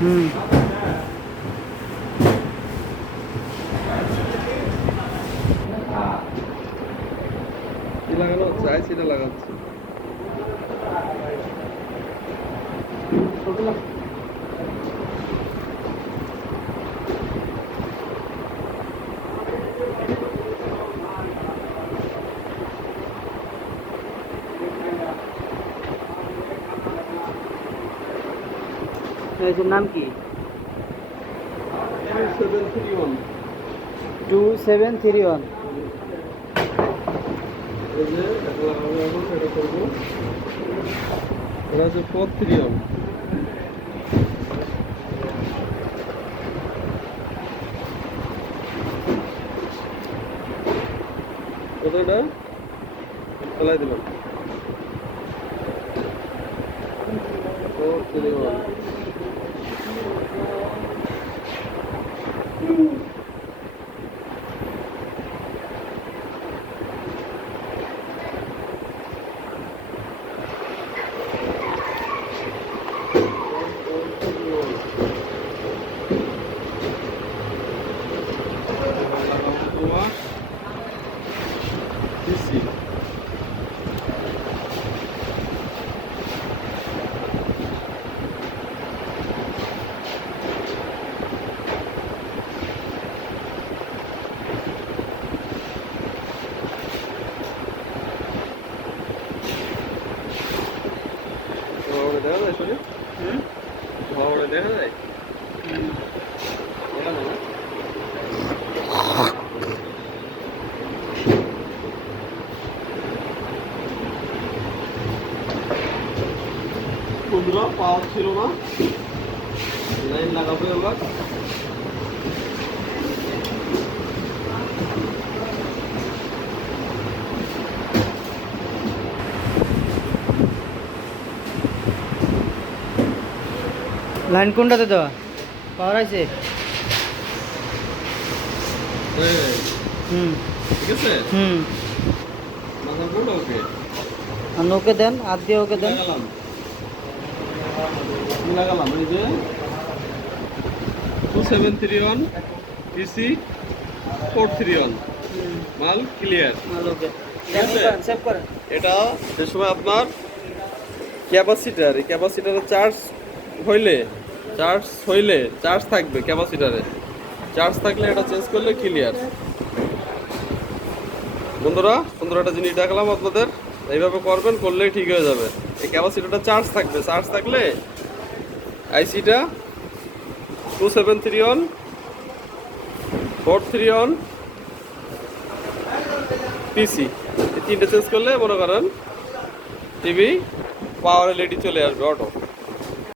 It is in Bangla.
হুম। কি লাগানো হচ্ছে? আইসিটা লাগাচ্ছে। এটার নাম কি? 2731। 2731। এই যে এটা লাগাবো, এখন এটা করবো। এটা হচ্ছে 431। কতটা ফেলাই দিলাম। 431। দেখা যায় শরীর? ধোয়া দেখা যায়? ওটা না? বন্ধুরা পাওয়ার ছিল না, লাইন লাগাবো এবার। লাইন কোনটাতে দেওয়া? পাওয়ার আছে? হুম। ঠিক আছে, হুম। মাথার বোর্ড ওকে। আর ওকে দেন, হাত দিয়ে ওকে দেন। লাগালাম এই যে 2731 পিসি 431 মাল ক্লিয়ার। ওকে। ঠিক আছে? সেভ করেন। এটা যে সময় আপনার ক্যাপাসিটার, এই ক্যাপাসিটারে চার্জ হইলে চার্জ থাকবে ক্যাপাসিটারে, চার্জ থাকলে এটা চেঞ্জ করলে ক্লিয়ার। বন্ধুরা সুন্দর একটা জিনিস দেখালাম আপনাদের, এইভাবে করবেন, করলেই ঠিক হয়ে যাবে। এই ক্যাপাসিটারটা চার্জ থাকবে, চার্জ থাকলে আইসিটা 2731 431 পিসি এই তিনটে চেঞ্জ করলে মনে করেন টিভি পাওয়ার এলইডি চলে আসবে অটো।